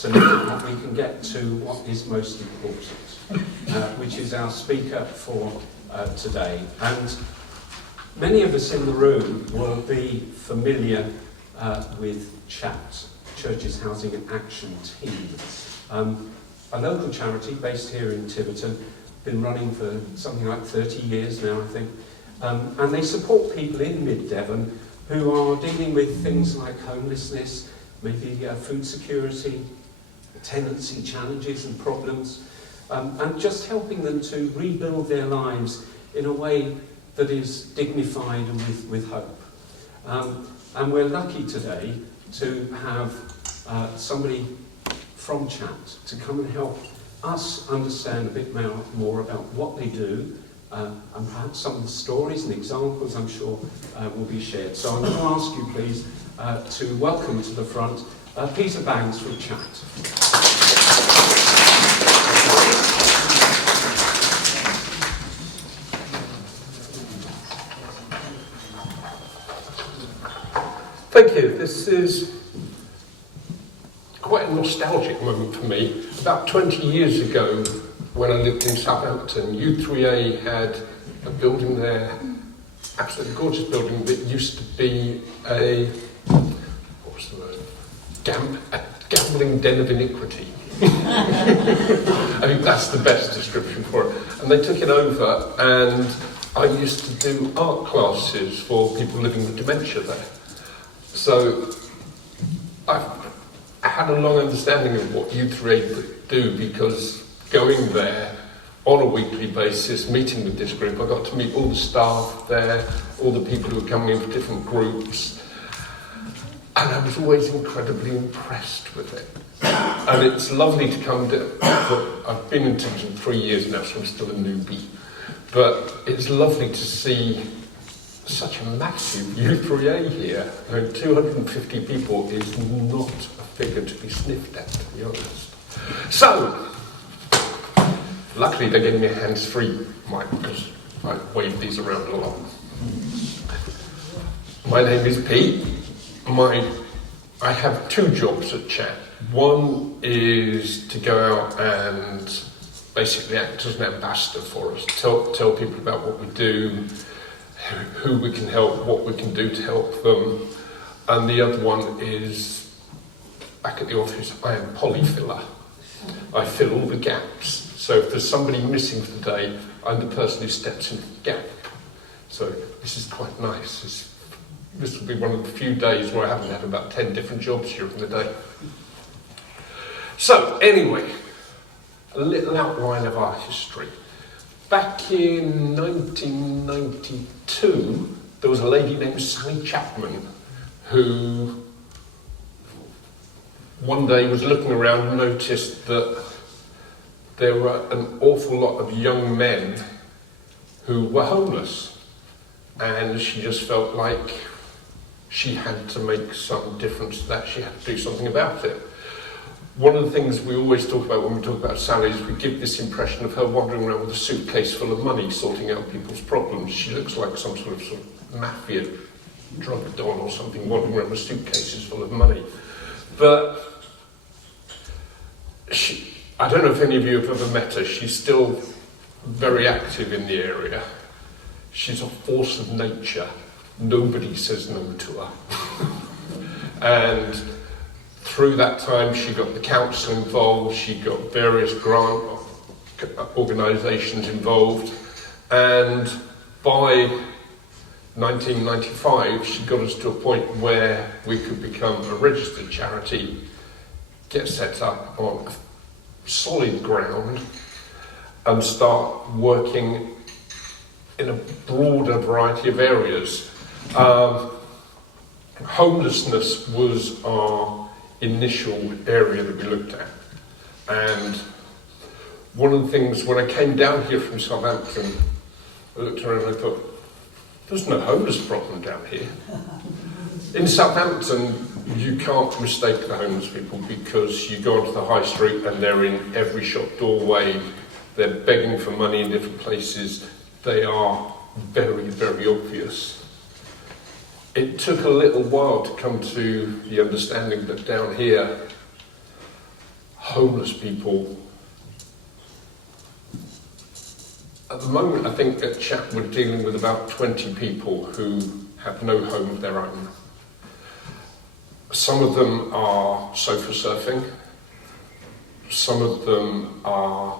so that we can get to what is most important, which is our speaker for today. And many of us in the room will be familiar with CHAT, Churches Housing and Action Team. A local charity based here in Tiverton, been running for something like 30 years now, I think. And they support people in mid-Devon who are dealing with things like homelessness, maybe food security, tenancy challenges and problems, and just helping them to rebuild their lives in a way that is dignified and with hope. And we're lucky today to have somebody from CHAT to come and help us understand a bit more about what they do, and perhaps some of the stories and examples I'm sure will be shared. So I'm going to ask you please to welcome to the front Peter Bangs from CHAT. Thank you. This is quite a nostalgic moment for me. About 20 years ago, when I lived in Southampton, u3a had a building there, absolutely gorgeous building that used to be a gambling den of iniquity. I think that's the best description for it. And they took it over, and I used to do art classes for people living with dementia there. So I had a long understanding of what u3a do, because going there on a weekly basis, meeting with this group, I got to meet all the staff there, all the people who were coming in for different groups, and I was always incredibly impressed with it. And it's lovely to come to, I've been in Tiverton 3 years now, so I'm still a newbie, but it's lovely to see such a massive u3a here. 250 people is not a figure to be sniffed at, to be honest. So, luckily they're getting me a hands-free mic, because I wave these around a lot. My name is Pete. I have two jobs at CHAT. One is to go out and basically act as an ambassador for us, tell people about what we do, who we can help, what we can do to help them. And the other one is, back at the office, I am polyfiller. I fill all the gaps. So if there's somebody missing for the day, I'm the person who steps into the gap. So this is quite nice. This will be one of the few days where I haven't had about 10 different jobs during the day. So anyway, a little outline of our history. Back in 1992, there was a lady named Sally Chapman who one day was looking around and noticed that there were an awful lot of young men who were homeless, and she just felt like she had to make some difference to that. She had to do something about it. One of the things we always talk about when we talk about Sally is we give this impression of her wandering around with a suitcase full of money, sorting out people's problems. She looks like some sort of mafia drug don or something, wandering around with suitcases full of money. But I don't know if any of you have ever met her. She's still very active in the area. She's a force of nature. Nobody says no to her. And through that time, she got the council involved, she got various grant organisations involved, and by 1995, she got us to a point where we could become a registered charity, get set up on solid ground, and start working in a broader variety of areas. Homelessness was our initial area that we looked at, and one of the things when I came down here from Southampton, I looked around and I thought, there's no homeless problem down here. In Southampton, you can't mistake the homeless people, because you go onto the high street and they're in every shop doorway, they're begging for money in different places, they are very, very obvious. It took a little while to come to the understanding that down here, homeless people. At the moment, I think at CHAP we're dealing with about 20 people who have no home of their own. Some of them are sofa surfing, some of them are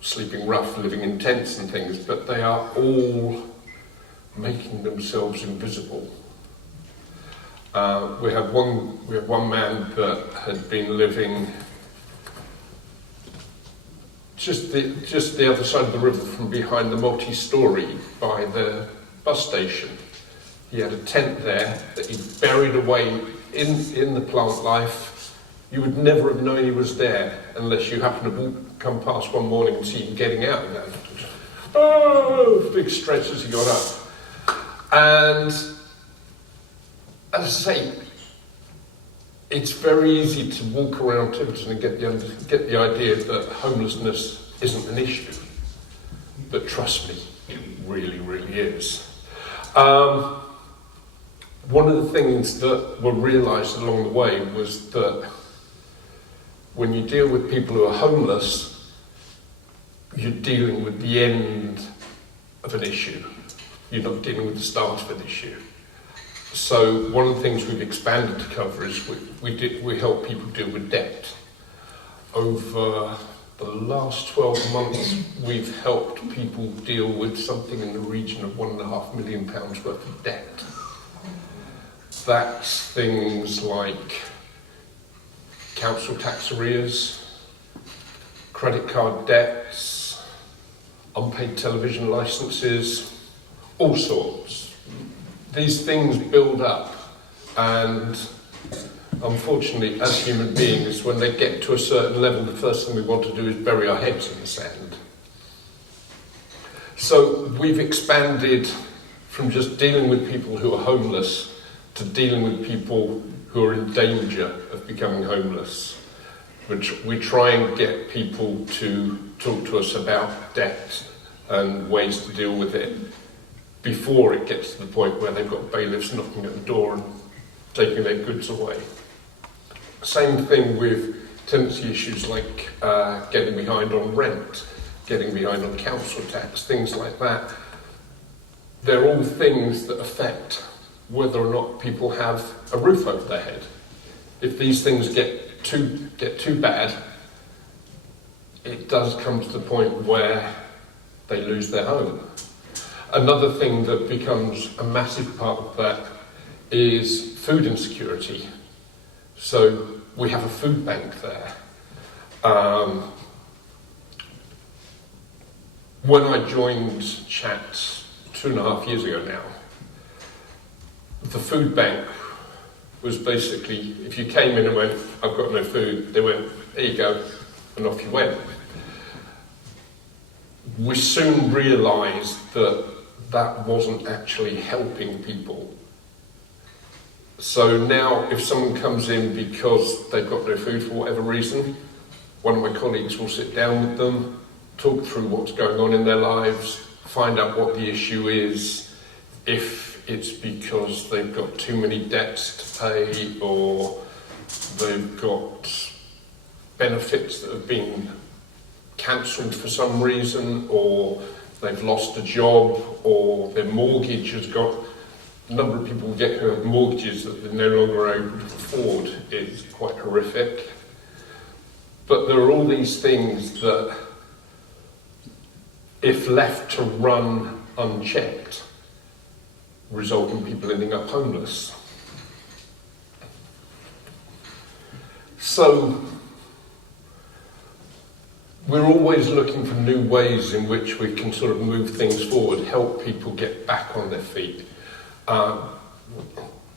sleeping rough, living in tents and things, but they are all making themselves invisible. We have one man that had been living just the other side of the river from behind the multi-storey by the bus station. He had a tent there that he buried away in the plant life. You would never have known he was there unless you happened to come past one morning and see him getting out of there. Oh, big stretch as he got up. And as I say, it's very easy to walk around Tiverton and get the idea that homelessness isn't an issue. But trust me, it really, really is. One of the things that were realised along the way was that when you deal with people who are homeless, you're dealing with the end of an issue. You're not dealing with the start of an issue. So one of the things we've expanded to cover is we help people deal with debt. Over the last 12 months, we've helped people deal with something in the region of £1.5 million worth of debt. That's things like council tax arrears, credit card debts, unpaid television licences, all sorts. These things build up, and unfortunately, as human beings, when they get to a certain level, the first thing we want to do is bury our heads in the sand. So we've expanded from just dealing with people who are homeless to dealing with people who are in danger of becoming homeless. We try and get people to talk to us about debt and ways to deal with it before it gets to the point where they've got bailiffs knocking at the door and taking their goods away. Same thing with tenancy issues like getting behind on rent, getting behind on council tax, things like that. They're all things that affect whether or not people have a roof over their head. If these things get too bad, it does come to the point where they lose their home. Another thing that becomes a massive part of that is food insecurity. So we have a food bank there. When I joined CHAT 2.5 years ago now, the food bank was basically, if you came in and went, I've got no food, they went, there you go, and off you went. We soon realised that that wasn't actually helping people. So now if someone comes in because they've got no food for whatever reason, one of my colleagues will sit down with them, talk through what's going on in their lives, find out what the issue is, if it's because they've got too many debts to pay or they've got benefits that have been cancelled for some reason, or they've lost a job, or their mortgage has got... The number of people get who have mortgages that they're no longer able to afford is quite horrific. But there are all these things that, if left to run unchecked, result in people ending up homeless. So, we're always looking for new ways in which we can sort of move things forward, help people get back on their feet.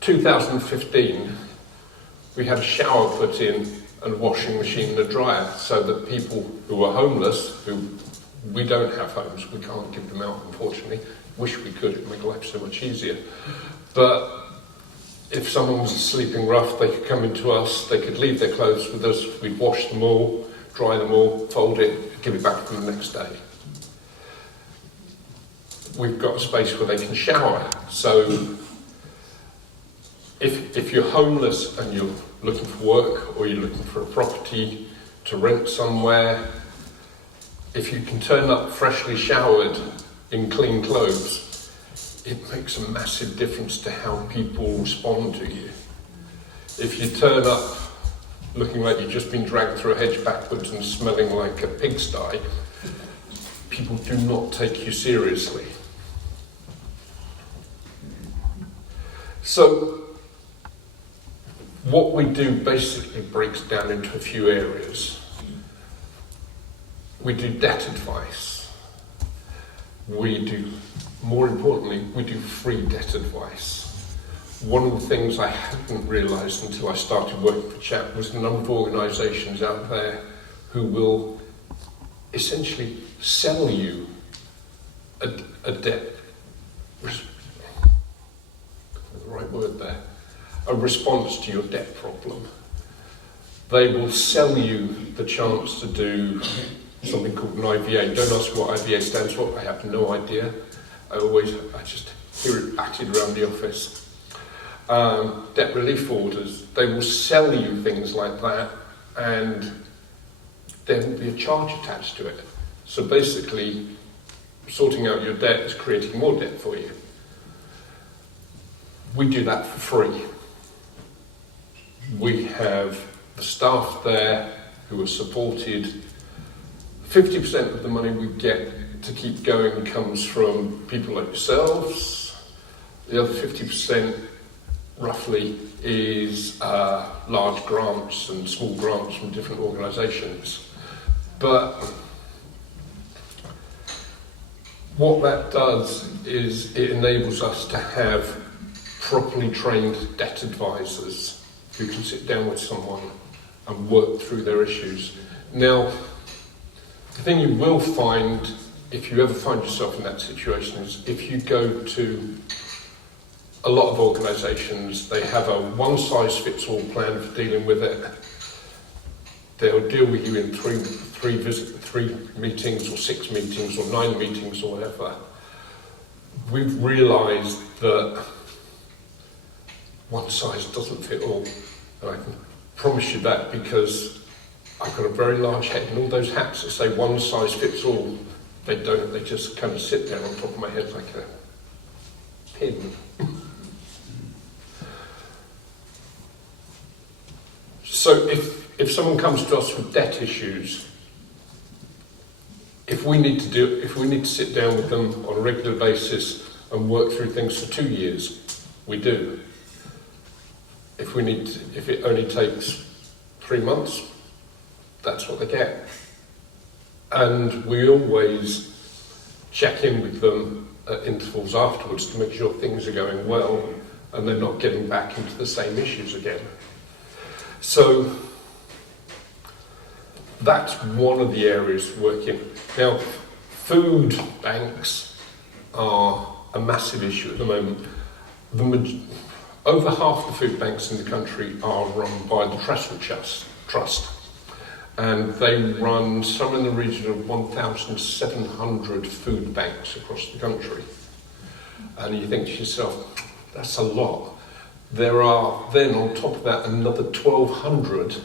2015, we had a shower put in and a washing machine and a dryer so that people who are homeless, who we don't have homes, we can't give them out unfortunately, wish we could, it'd make life so much easier. But if someone was sleeping rough, they could come into us, they could leave their clothes with us, we'd wash them all, dry them all, fold it, give it back to them the next day. We've got a space where they can shower. So if you're homeless and you're looking for work or you're looking for a property to rent somewhere. If you can turn up freshly showered in clean clothes, it makes a massive difference to how people respond to you. If you turn up looking like you've just been dragged through a hedge backwards and smelling like a pigsty, people do not take you seriously. So what we do basically breaks down into a few areas. We do debt advice. We do, more importantly, we do free debt advice. One of the things I hadn't realised until I started working for CHAP was the number of organisations out there who will essentially sell you a debt, the right word there, a response to your debt problem. They will sell you the chance to do something called an IVA. Don't ask what IVA stands for, I have no idea. I just hear it batted around the office. Debt relief orders, they will sell you things like that, and there will be a charge attached to it. So basically, sorting out your debt is creating more debt for you. We do that for free. We have the staff there who are supported. 50% of the money we get to keep going comes from people like yourselves. The other 50% roughly is large grants and small grants from different organisations. But what that does is it enables us to have properly trained debt advisors who can sit down with someone and work through their issues. Now, the thing you will find, if you ever find yourself in that situation, is if you go to a lot of organisations, they have a one-size-fits-all plan for dealing with it. They'll deal with you in three meetings or 6 meetings or 9 meetings or whatever. We've realised that one size doesn't fit all. And I can promise you that because I've got a very large head, and all those hats that say one size fits all, they don't, they just kind of sit there on top of my head like a pin. So if someone comes to us with debt issues, if we need to sit down with them on a regular basis and work through things for 2 years, we do. If it only takes 3 months, that's what they get. And we always check in with them at intervals afterwards to make sure things are going well and they're not getting back into the same issues again. So that's one of the areas working. Now, food banks are a massive issue at the moment. Over half the food banks in the country are run by the Trestle Trust, and they run some in the region of 1,700 food banks across the country. And you think to yourself, that's a lot. There are then on top of that another 1,200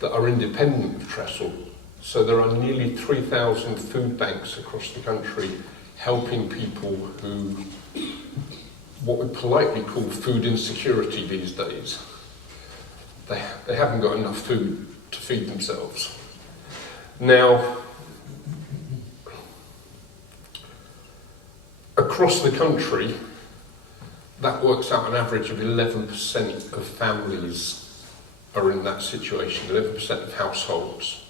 that are independent of Trestle. So there are nearly 3,000 food banks across the country helping people who, what we politely call food insecurity these days. They haven't got enough food to feed themselves. Now, across the country, that works out an average of 11% of families are in that situation, 11% of households.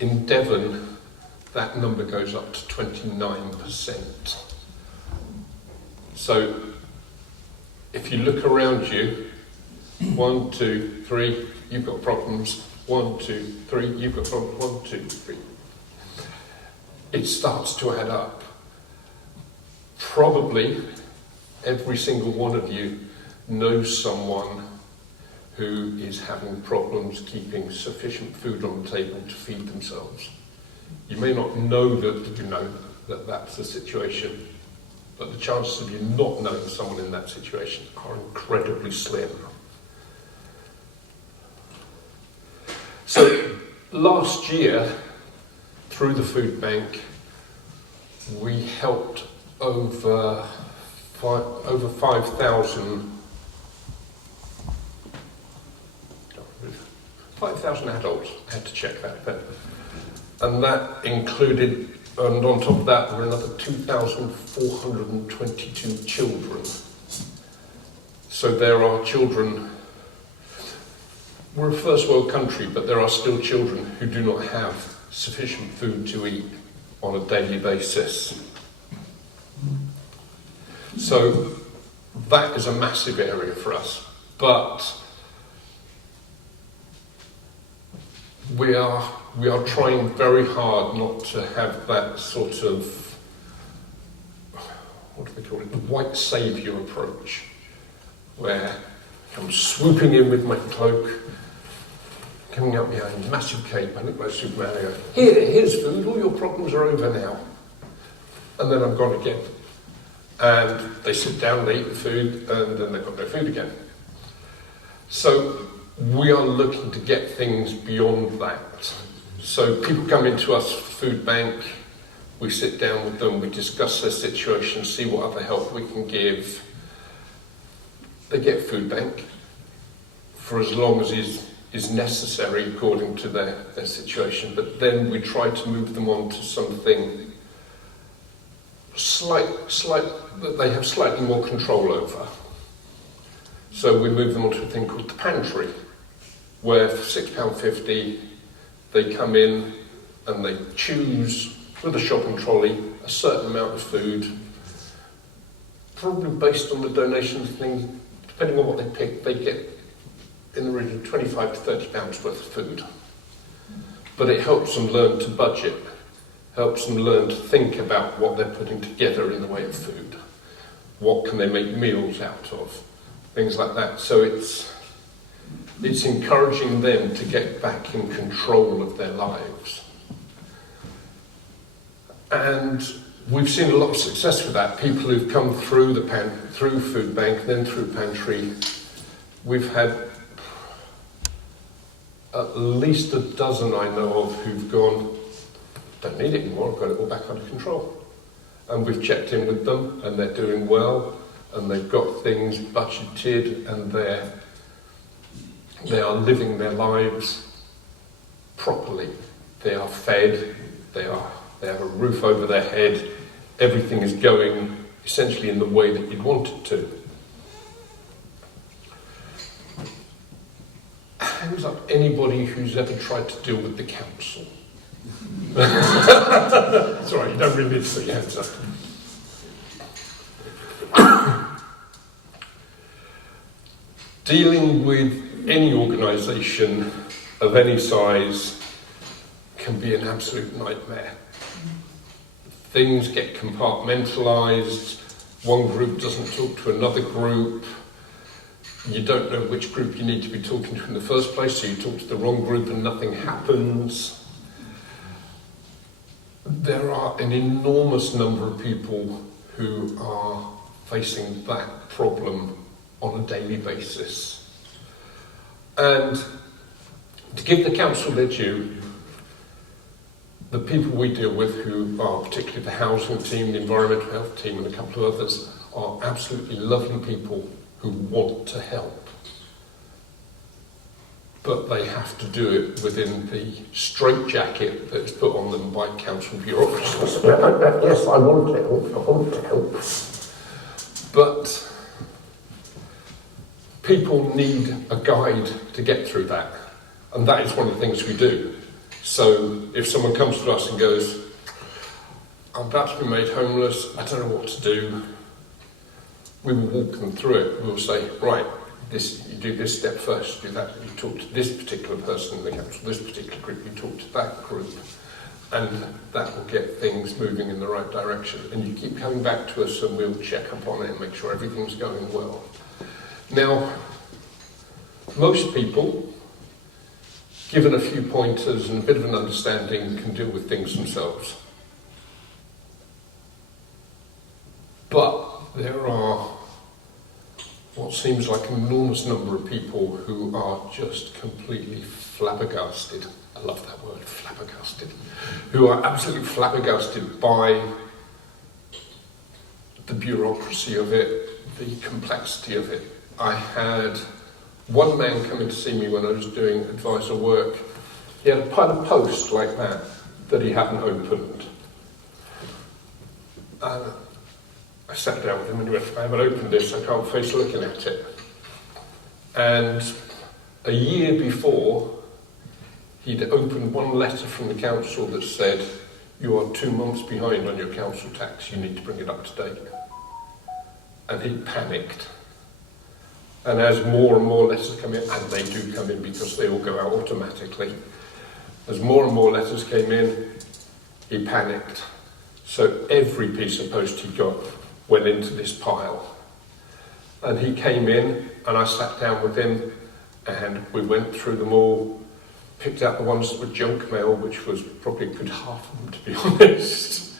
In Devon, that number goes up to 29%. So, if you look around you, 1, 2, 3, you've got problems. 1, 2, 3, you've got problems. 1, 2, 3. It starts to add up. Probably every single one of you knows someone who is having problems keeping sufficient food on the table to feed themselves. You may not know that that's the situation, but the chances of you not knowing someone in that situation are incredibly slim. So last year, through the food bank, we helped over 5,000 adults. I had to check that. And that included, and on top of that, there were another 2,422 children. So there are children, we're a first world country, but there are still children who do not have sufficient food to eat on a daily basis. So that is a massive area for us, but we are trying very hard not to have that sort of, what do they call it, the white saviour approach, where I'm swooping in with my cloak, coming up behind a massive cape, I look like Superman, I go, here's food, all your problems are over now. And then I'm gone again. And they sit down, they eat the food, and then they've got no food again. So we are looking to get things beyond that. So people come into us food bank, we sit down with them, we discuss their situation, see what other help we can give. They get food bank for as long as is necessary according to their situation, but then we try to move them on to something that they have slightly more control over. So we move them on to a thing called the pantry, where for £6.50 they come in and they choose with a shopping trolley a certain amount of food, probably based on the donation thing, depending on what they pick, they get in the region of £25 to £30 worth of food. But it helps them learn to budget, helps them learn to think about what they're putting together in the way of food. What can they make meals out of? Things like that. So it's encouraging them to get back in control of their lives. And we've seen a lot of success with that. People who've come through through food bank, then through pantry. We've had at least a dozen I know of who've gone, don't need it anymore, I've got it all back under control. And we've checked in with them and they're doing well and they've got things budgeted and they are living their lives properly. They are fed, they have a roof over their head, everything is going essentially in the way that you'd want it to. Hands up anybody who's ever tried to deal with the council. It's all right, you don't really need to put your hands up. Dealing with any organisation of any size can be an absolute nightmare. Things get compartmentalised, one group doesn't talk to another group, you don't know which group you need to be talking to in the first place, so you talk to the wrong group and nothing happens. There are an enormous number of people who are facing that problem on a daily basis. And to give the council their due, the people we deal with, who are particularly the housing team, the environmental health team and a couple of others, are absolutely lovely people who want to help. But they have to do it within the straitjacket that is put on them by council bureaucracies. Yes, I want to help. But people need a guide to get through that. And that is one of the things we do. So if someone comes to us and goes, I'm about to be made homeless, I don't know what to do, we will walk them through it. We'll say, right, you do this step first, you do that, you talk to this particular person in the council, this particular group, you talk to that group, and that will get things moving in the right direction. And you keep coming back to us and we'll check up on it and make sure everything's going well. Now, most people, given a few pointers and a bit of an understanding, can deal with things themselves. But there are what seems like an enormous number of people who are just completely flabbergasted. I love that word, flabbergasted. Who are absolutely flabbergasted by the bureaucracy of it, the complexity of it. I had one man come in to see me when I was doing advisor work. He had a pile of post like that he hadn't opened. I sat down with him and he went, I haven't opened this, I can't face looking at it. And a year before, he'd opened one letter from the council that said, you are 2 months behind on your council tax, you need to bring it up to date. And he panicked. And as more and more letters come in, and they do come in because they all go out automatically, as more and more letters came in, he panicked. So every piece of post he got went into this pile. And he came in, and I sat down with him, and we went through them all, picked out the ones that were junk mail, which was probably a good half of them, to be honest.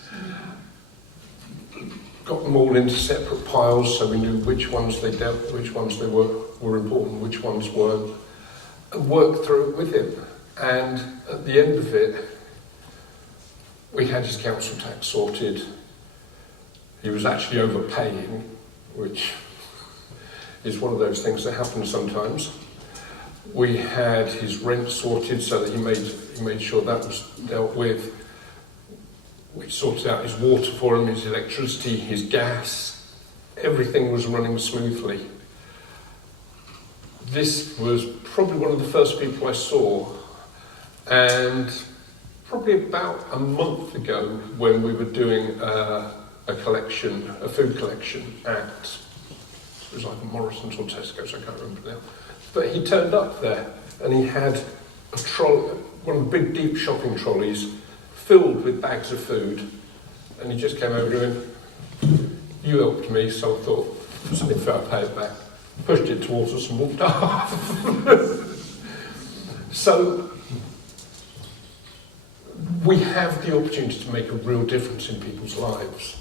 Got them all into separate piles so we knew which ones they dealt with, which ones they were important, which ones weren't, and worked through it with him. And at the end of it, we had his council tax sorted. He was actually overpaying, which is one of those things that happen sometimes. We had his rent sorted so that he made sure that was dealt with. We sorted out his water for him, his electricity, his gas. Everything was running smoothly. This was probably one of the first people I saw, and probably about a month ago when we were doing a food collection at, it was either Morrison's or Tesco's, I can't remember now. But he turned up there and he had a trolley, one of the big deep shopping trolleys filled with bags of food, and he just came over to him. You helped me, so I thought, something fair, I'll pay it back. Pushed it towards us and walked off. So, we have the opportunity to make a real difference in people's lives,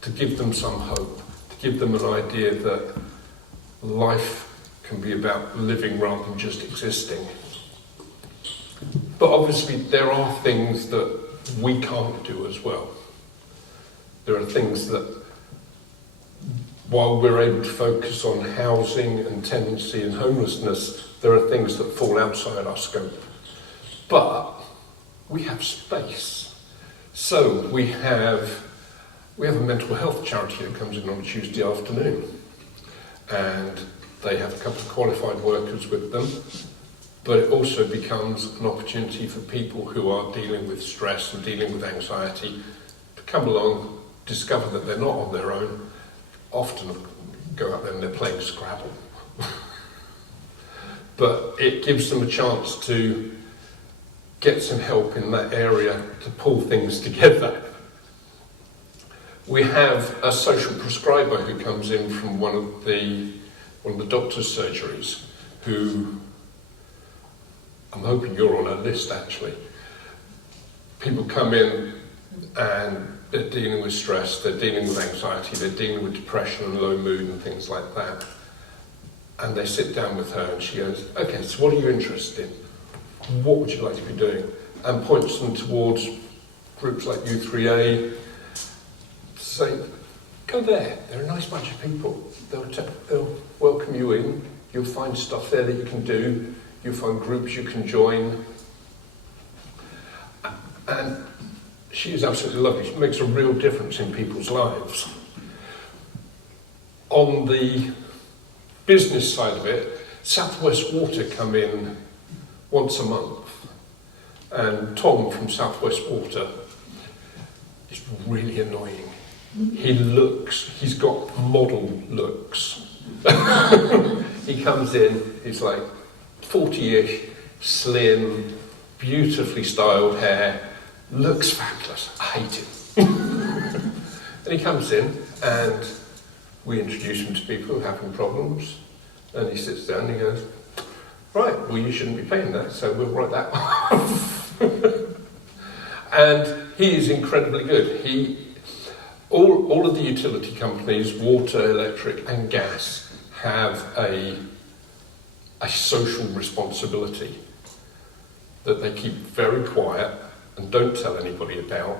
to give them some hope, to give them an idea that life can be about living rather than just existing. But obviously there are things that we can't do as well. There are things that, while we're able to focus on housing and tenancy and homelessness, there are things that fall outside our scope. But we have space. So we have a mental health charity that comes in on a Tuesday afternoon, and they have a couple of qualified workers with them. But it also becomes an opportunity for people who are dealing with stress and dealing with anxiety to come along, discover that they're not on their own, often go out there and they're playing Scrabble. But it gives them a chance to get some help in that area to pull things together. We have a social prescriber who comes in from one of the doctor's surgeries who, I'm hoping you're on a list actually. People come in and they're dealing with stress, they're dealing with anxiety, they're dealing with depression and low mood and things like that. And they sit down with her and she goes, okay, so what are you interested in? What would you like to be doing? And points them towards groups like u3a, say, go there, they're a nice bunch of people. They'll welcome you in, you'll find stuff there that you can do, you'll find groups you can join. And she is absolutely lovely. She makes a real difference in people's lives. On the business side of it, Southwest Water come in once a month. And Tom from Southwest Water is really annoying. He's got model looks. He comes in, he's like 40-ish, slim, beautifully styled hair, looks fabulous. I hate him. And he comes in and we introduce him to people who are having problems, and he sits down and he goes, right, well you shouldn't be paying that, so we'll write that off. And he is incredibly good. All of the utility companies, water, electric and gas, have a social responsibility that they keep very quiet and don't tell anybody about,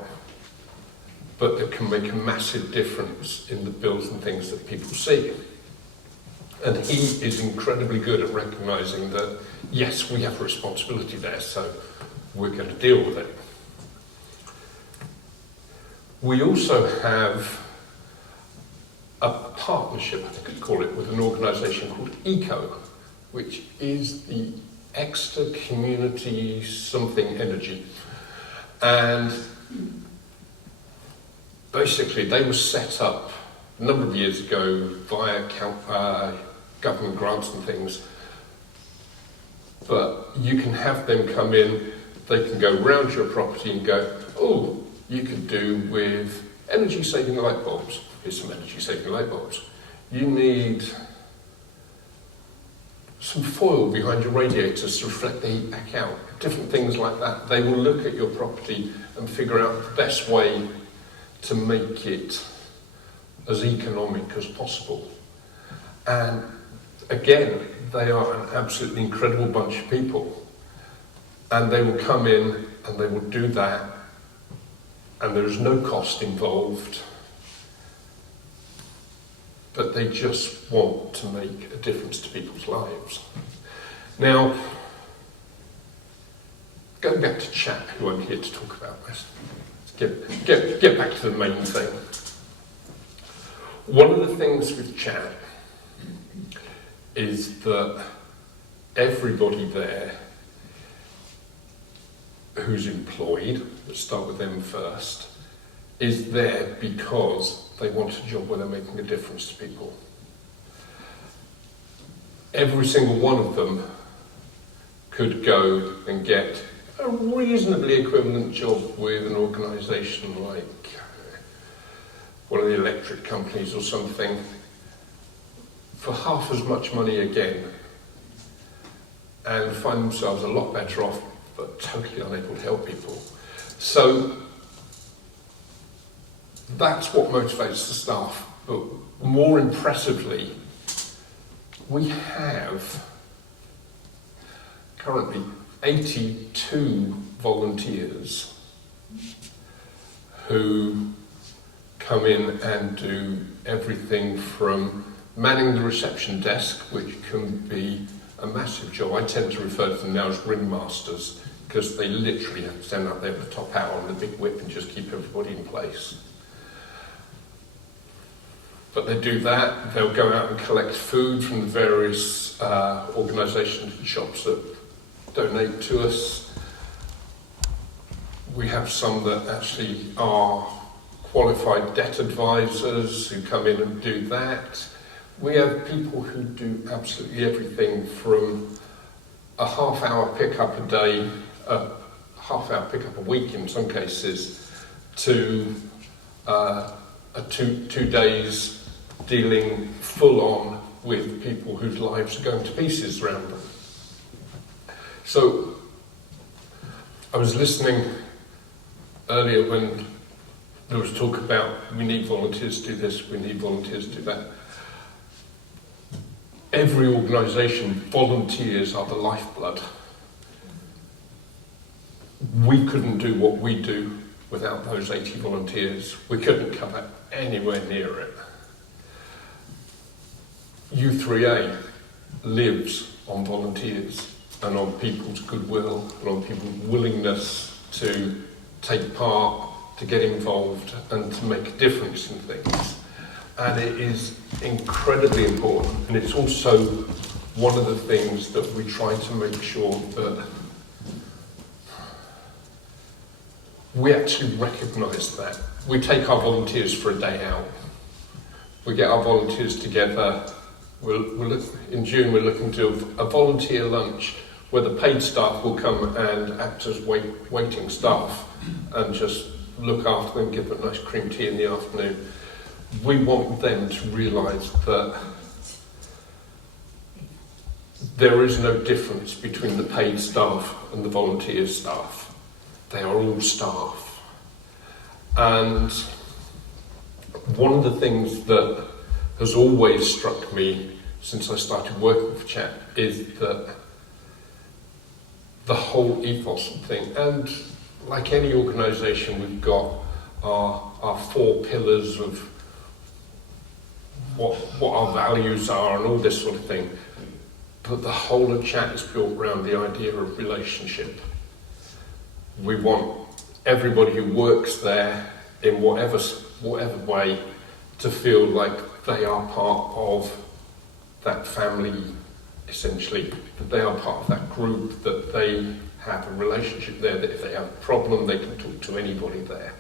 but that can make a massive difference in the bills and things that people see. And he is incredibly good at recognising that, yes, we have a responsibility there, so we're going to deal with it. We also have a partnership, I think I'd call it, with an organisation called ECO, which is the Exeter Community Something Energy. And basically they were set up a number of years ago via government grants and things. But you can have them come in, they can go round your property and go, oh, you could do with energy saving light bulbs. Here's some energy saving light bulbs. You need some foil behind your radiators to reflect the heat back out. Different things like that. They will look at your property and figure out the best way to make it as economic as possible. And again, they are an absolutely incredible bunch of people. And they will come in and they will do that, and there is no cost involved, but they just want to make a difference to people's lives. Now, going back to chat, who I'm here to talk about this, let's get back to the main thing. One of the things with chat is that everybody there who's employed, let's start with them first, is there because they want a job where they're making a difference to people. Every single one of them could go and get a reasonably equivalent job with an organisation like one of the electric companies or something for half as much money again, and find themselves a lot better off, but totally unable to help people. So that's what motivates the staff. But more impressively, we have currently 82 volunteers who come in and do everything from manning the reception desk, which can be a massive job. I tend to refer to them now as ringmasters, because they literally have to stand up there with the top hat on the big whip and just keep everybody in place. But they do that. They'll go out and collect food from the various organisations and shops that donate to us. We have some that actually are qualified debt advisors who come in and do that. We have people who do absolutely everything from a half-hour pickup a day, a half-hour pickup a week in some cases, to two days dealing full-on with people whose lives are going to pieces around them. So I was listening earlier when there was talk about we need volunteers to do this, we need volunteers to do that. Every organisation, volunteers are the lifeblood. We couldn't do what we do without those 80 volunteers. We couldn't cover anywhere near it. u3a lives on volunteers and on people's goodwill and on people's willingness to take part, to get involved and to make a difference in things. And it is incredibly important, and it's also one of the things that we try to make sure that we actually recognise that. We take our volunteers for a day out. We get our volunteers together. In June we're looking to do a volunteer lunch where the paid staff will come and act as waiting staff and just look after them, give them a nice cream tea in the afternoon. We want them to realise that there is no difference between the paid staff and the volunteer staff. They are all staff. And one of the things that has always struck me since I started working for Chat is that the whole ethos thing, and like any organisation, we've got our 4 pillars of what our values are and all this sort of thing. But the whole of Chat is built around the idea of relationship. We want everybody who works there in whatever way to feel like they are part of that family, essentially, that they are part of that group, that they have a relationship there, that if they have a problem they can talk to anybody there.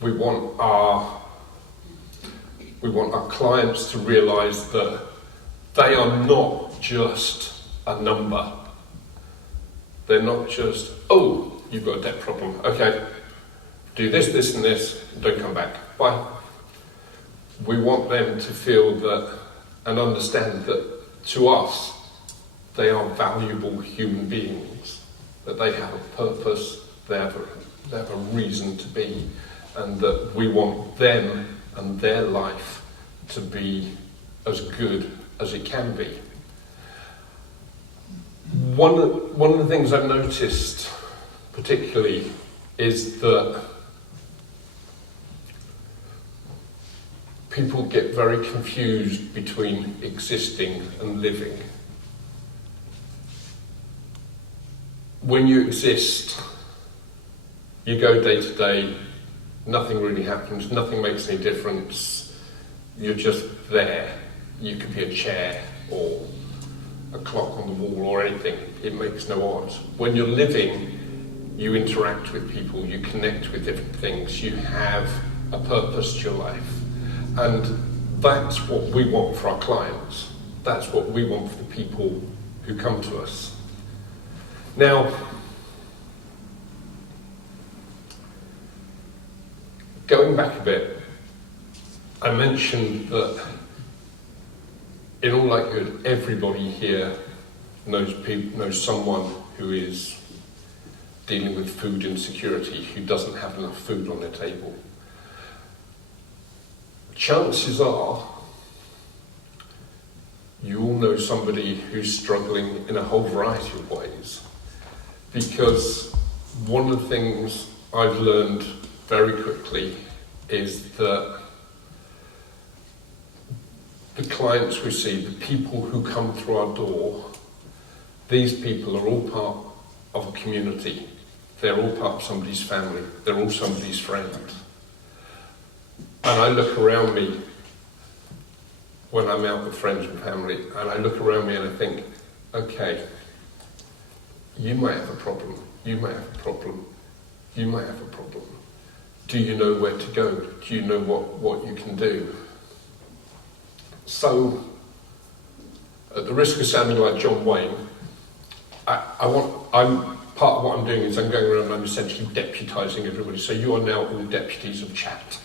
We want our clients to realise that they are not just a number. They're not just, oh, you've got a debt problem, okay, do this, this and this, and don't come back, bye. We want them to feel that and understand that to us, they are valuable human beings, that they have a purpose, they have a reason to be, and that we want them and their life to be as good as it can be. One of the things I've noticed particularly is that people get very confused between existing and living. When you exist, you go day to day, nothing really happens, nothing makes any difference, you're just there. You could be a chair or a clock on the wall or anything, it makes no odds. When you're living, you interact with people, you connect with different things, you have a purpose to your life. And that's what we want for our clients. That's what we want for the people who come to us. Now, going back a bit, I mentioned that in all likelihood, everybody here knows someone who is dealing with food insecurity, who doesn't have enough food on their table. Chances are you all know somebody who's struggling in a whole variety of ways, because one of the things I've learned very quickly is that the clients we see, the people who come through our door, these people are all part of a community. They're all part of somebody's family. They're all somebody's friend. And I look around me when I'm out with friends and family, and I look around me and I think, okay, you might have a problem, you might have a problem, you might have a problem. Do you know where to go? Do you know what you can do? So, at the risk of sounding like John Wayne, I'm part of what I'm doing is I'm going around and I'm essentially deputising everybody. So you are now all deputies of Chat.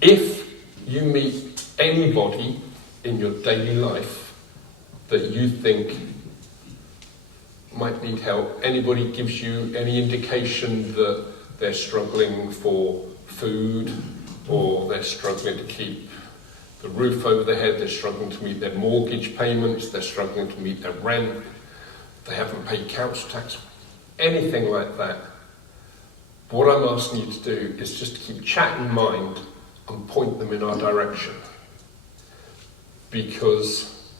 If you meet anybody in your daily life that you think might need help, anybody gives you any indication that they're struggling for food, or they're struggling to keep the roof over their head, they're struggling to meet their mortgage payments, they're struggling to meet their rent, they haven't paid council tax, anything like that, what I'm asking you to do is just keep Chat in mind and point them in our direction. Because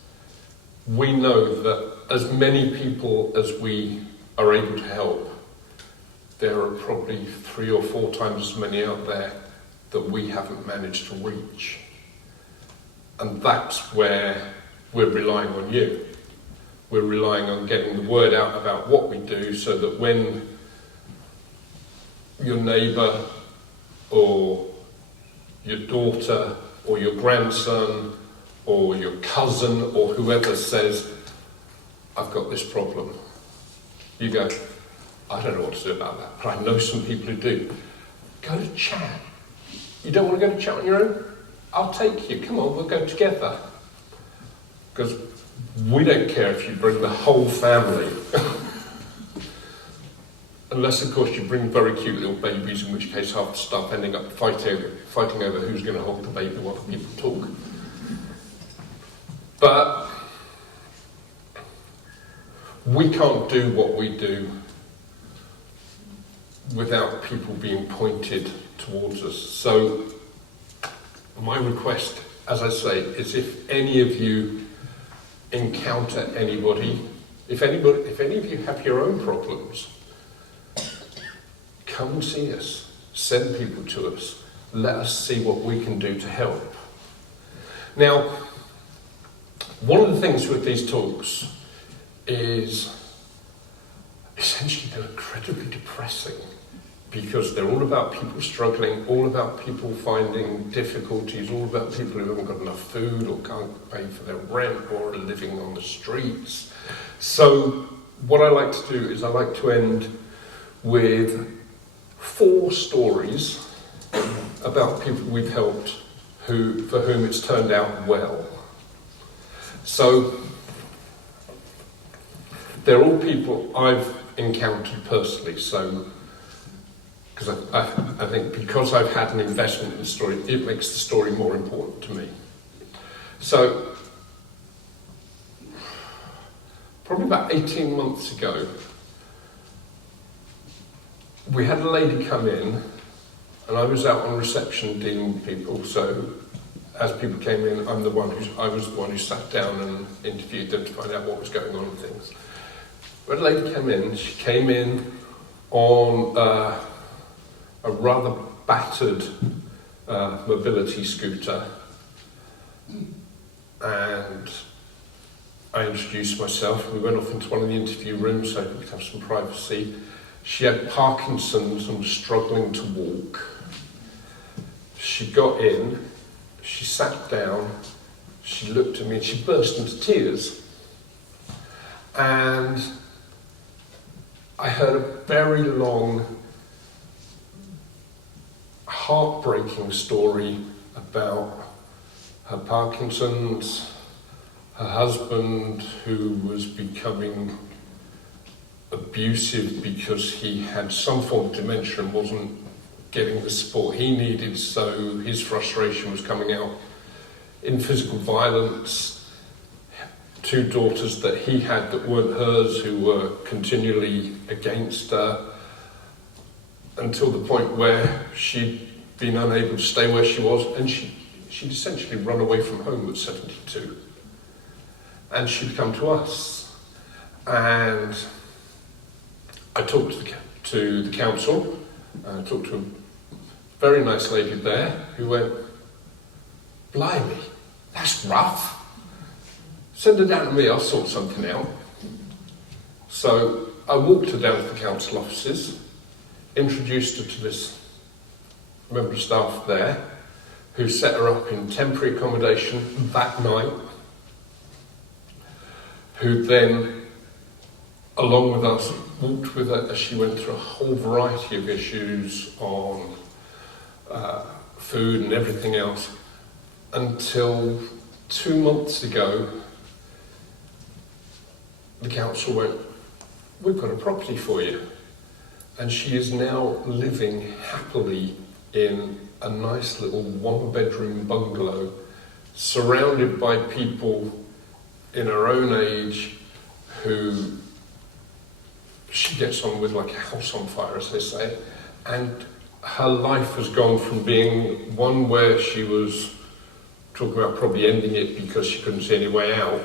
we know that as many people as we are able to help, there are probably 3 or 4 times as many out there that we haven't managed to reach. And that's where we're relying on you. We're relying on getting the word out about what we do, so that when your neighbour or your daughter or your grandson or your cousin or whoever says, I've got this problem, you go, I don't know what to do about that, but I know some people who do. Go to Chat. You don't want to go to Chat on your own? I'll take you. Come on, we'll go together. Because we don't care if you bring the whole family. Unless, of course, you bring very cute little babies, in which case half the staff ending up fighting over who's going to hold the baby while the people talk. But we can't do what we do without people being pointed towards us. So my request, as I say, is if any of you encounter anybody, if any of you have your own problems, come and see us, send people to us, let us see what we can do to help. Now, one of the things with these talks is essentially they're incredibly depressing, because they're all about people struggling, all about people finding difficulties, all about people who haven't got enough food or can't pay for their rent or are living on the streets. So what I like to do is I like to end with 4 stories about people we've helped for whom it's turned out well. So they're all people I've encountered personally, so because I think because I've had an investment in the story, it makes the story more important to me. So, probably about 18 months ago, we had a lady come in, and I was out on reception dealing with people, so as people came in, I was the one who sat down and interviewed them to find out what was going on and things. When a lady came in, she came in on a rather battered mobility scooter, and I introduced myself. We went off into one of the interview rooms so we could have some privacy. She had Parkinson's and was struggling to walk. She got in, she sat down, she looked at me and she burst into tears. And I heard a very long, heartbreaking story about her Parkinson's, her husband who was becoming abusive because he had some form of dementia and wasn't getting the support he needed, so his frustration was coming out in physical violence. 2 daughters that he had that weren't hers, who were continually against her, until the point where she'd been unable to stay where she was, and she'd essentially run away from home at 72. And she'd come to us. And I talked to the council, I talked to a very nice lady there who went, "Blimey, that's rough. Send her down to me, I'll sort something out." So I walked her down to the council offices, introduced her to this member of staff there, who set her up in temporary accommodation that night, who then, along with us, walked with her as she went through a whole variety of issues on food and everything else, until 2 months ago, the council went, "We've got a property for you." And she is now living happily in a nice little 1-bedroom bungalow, surrounded by people in her own age who she gets on with like a house on fire, as they say. And her life has gone from being one where she was talking about probably ending it because she couldn't see any way out,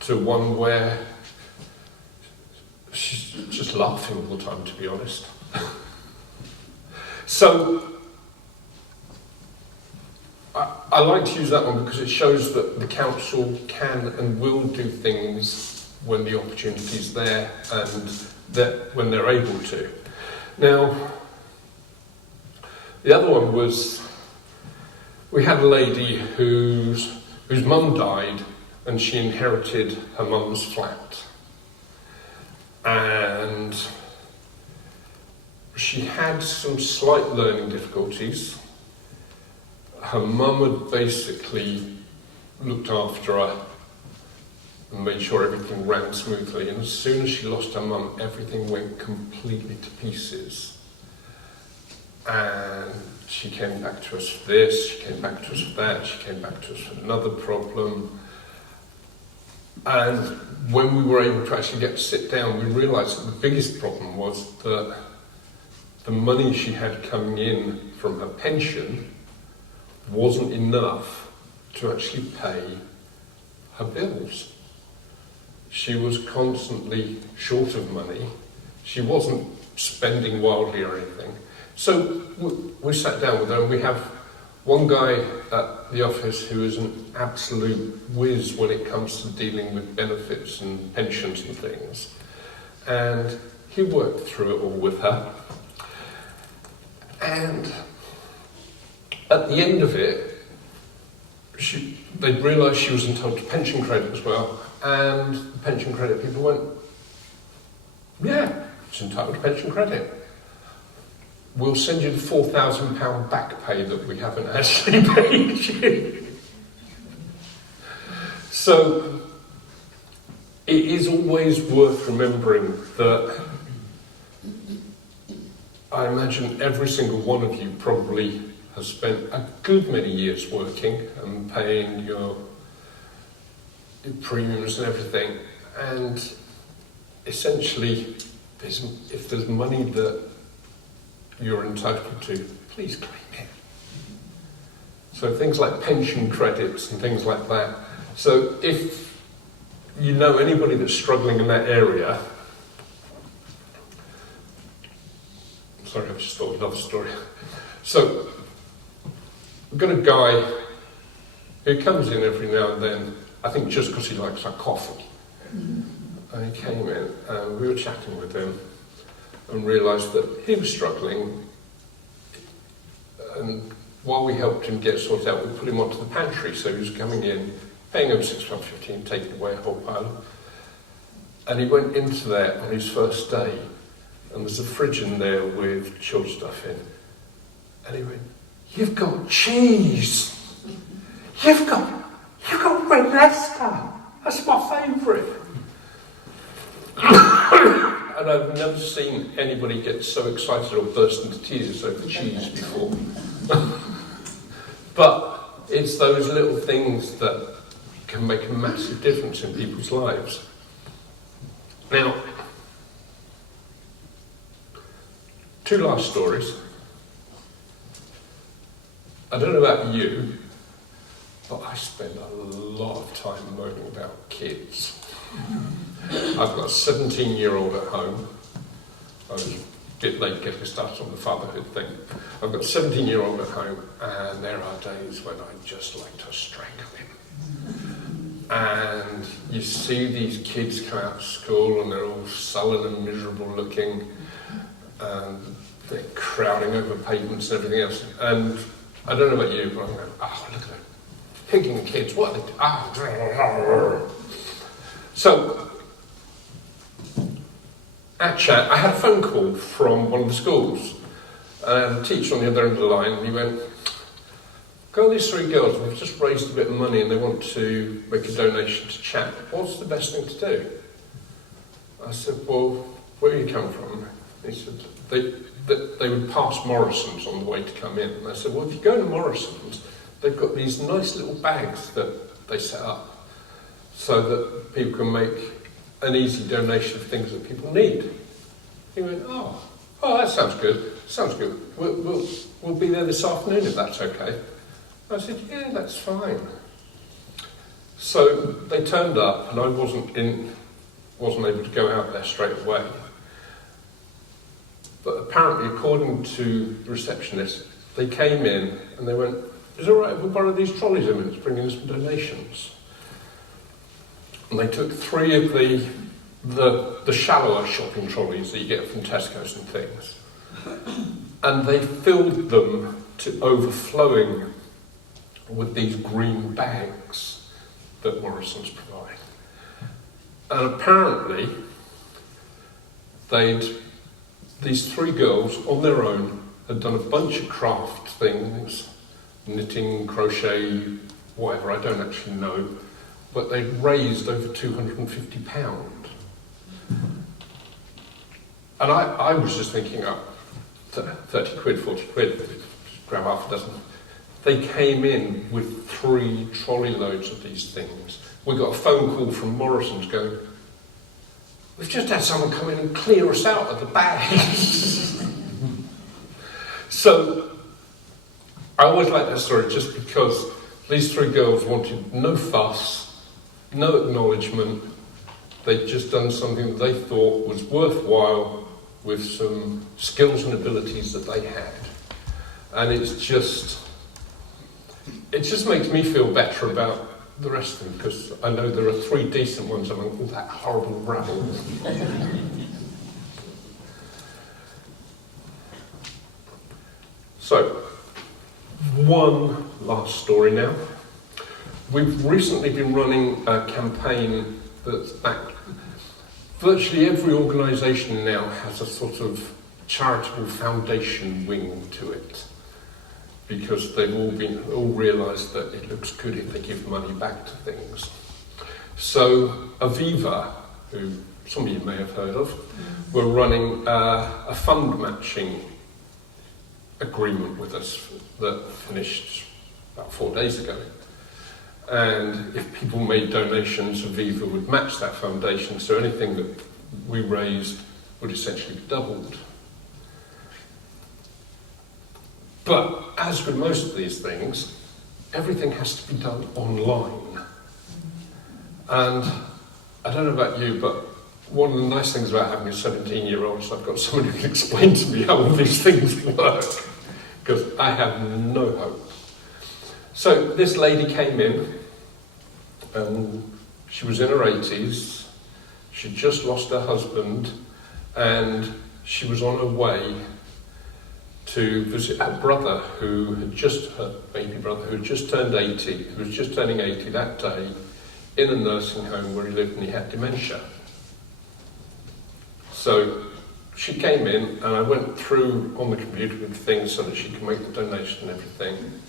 to one where she's just laughing all the time, to be honest. So I like to use that one because it shows that the council can and will do things when the opportunity is there and that when they're able to. Now, the other one was, we had a lady whose mum died and she inherited her mum's flat. And she had some slight learning difficulties. Her mum had basically looked after her and made sure everything ran smoothly, and as soon as she lost her mum, everything went completely to pieces. And she came back to us for this, she came back to us for that, she came back to us for another problem. And when we were able to actually get to sit down, we realised that the biggest problem was that the money she had coming in from her pension wasn't enough to actually pay her bills. She was constantly short of money. She wasn't spending wildly or anything. So we sat down with her, and we have one guy at the office who is an absolute whiz when it comes to dealing with benefits and pensions and things. And he worked through it all with her. And at the end of it, they'd realised she was entitled to pension credit as well. And the pension credit people went, yeah, she's entitled to pension credit. We'll send you the £4,000 back pay that we haven't actually paid you. So it is always worth remembering that I imagine every single one of you probably has spent a good many years working and paying your premiums and everything. And essentially, if there's money that you're entitled to, please claim it. So things like pension credits and things like that. So if you know anybody that's struggling in that area, sorry, I've just thought of another story. So we've got a guy who comes in every now and then, I think just because he likes our coffee. And he came in and we were chatting with him and realised that he was struggling, and while we helped him get sorted out, we put him onto the pantry. So he was coming in, paying him £6.50, taking away a whole pile. And he went into there on his first day, and there's a fridge in there with chilled stuff in. And he went, "You've got cheese! You've got red Leicester! That's my favourite!" And I've never seen anybody get so excited or burst into tears over cheese before. But it's those little things that can make a massive difference in people's lives. Now, two last stories. I don't know about you, but I spend a lot of time moaning about kids. I've got a 17-year-old at home. I was a bit late getting started on the fatherhood thing. I've got a 17-year-old at home, and there are days when I just like to strangle him. And you see these kids come out of school, and they're all sullen and miserable looking, and they're crowding over pavements and everything else. And I don't know about you, but I'm going, oh, look at them. Picking kids, what are they doing? Oh. So, at chat, I had a phone call from one of the schools. And I had a teacher on the other end of the line, and he went, "Got these three girls, and they've just raised a bit of money and they want to make a donation to chat. What's the best thing to do?" I said, "Well, where are you coming from?" He said, they would pass Morrison's on the way to come in. And I said, "Well, if you go to Morrison's, they've got these nice little bags that they set up so that people can make an easy donation of things that people need." He went, oh, that sounds good. Sounds good. We'll be there this afternoon if that's okay." I said, "Yeah, that's fine." So they turned up, and I wasn't able to go out there straight away. But apparently, according to the receptionist, they came in and they went, "Is it all right if we borrow these trolleys a minute to bring in some donations?" And they took three of the shallower shopping trolleys that you get from Tesco's and things, and they filled them to overflowing with these green bags that Morrison's provide. And apparently, these three girls on their own had done a bunch of craft things, knitting, crochet, whatever, I don't actually know, but they'd raised over £250. And I was just thinking, 30 quid, 40 quid, grab half a dozen. They came in with 3 trolley loads of these things. We got a phone call from Morrison's going, we've just had someone come in and clear us out of the bags. So, I always like that story just because these 3 girls wanted no fuss, no acknowledgement. They'd just done something that they thought was worthwhile with some skills and abilities that they had. And it just makes me feel better about the rest of them, because I know there are 3 decent ones among all that horrible rabble. So, one last story now. We've recently been running a campaign that's backed. Virtually every organisation now has a sort of charitable foundation wing to it, because they've all realised that it looks good if they give money back to things. So Aviva, who some of you may have heard of, were running a fund matching agreement with us that finished about 4 days ago. And if people made donations, Aviva would match that foundation, so anything that we raised would essentially be doubled. But as with most of these things, everything has to be done online. And I don't know about you, but one of the nice things about having a 17-year-old is I've got someone who can explain to me how all these things work, because I have no hope. So this lady came in, and she was in her 80s, she'd just lost her husband, and she was on her way to visit her brother, her baby brother, who had just turned 80, who was just turning 80 that day, in a nursing home where he lived, and he had dementia. So she came in, and I went through on the computer with things so that she could make the donation and everything,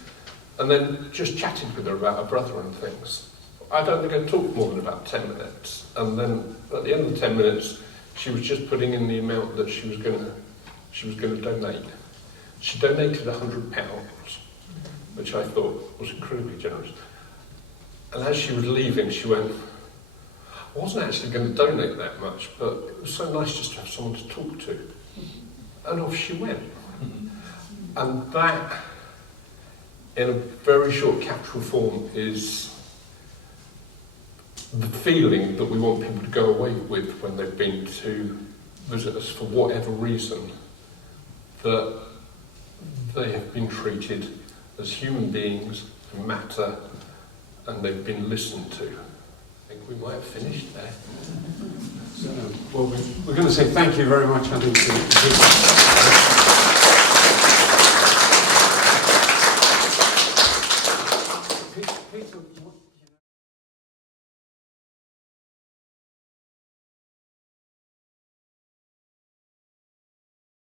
and then just chatted with her about her brother and things. I don't think I talked more than about 10 minutes, and then at the end of the 10 minutes, she was just putting in the amount that she was going to donate. She donated £100, which I thought was incredibly generous. And as she was leaving, she went, I wasn't actually going to donate that much, but it was so nice just to have someone to talk to. And off she went. And that, in a very short capsule form, is the feeling that we want people to go away with when they've been to visit us for whatever reason, that they have been treated as human beings who matter, and they've been listened to. I think we might have finished there. So, well, we're going to say thank you very much, I think, to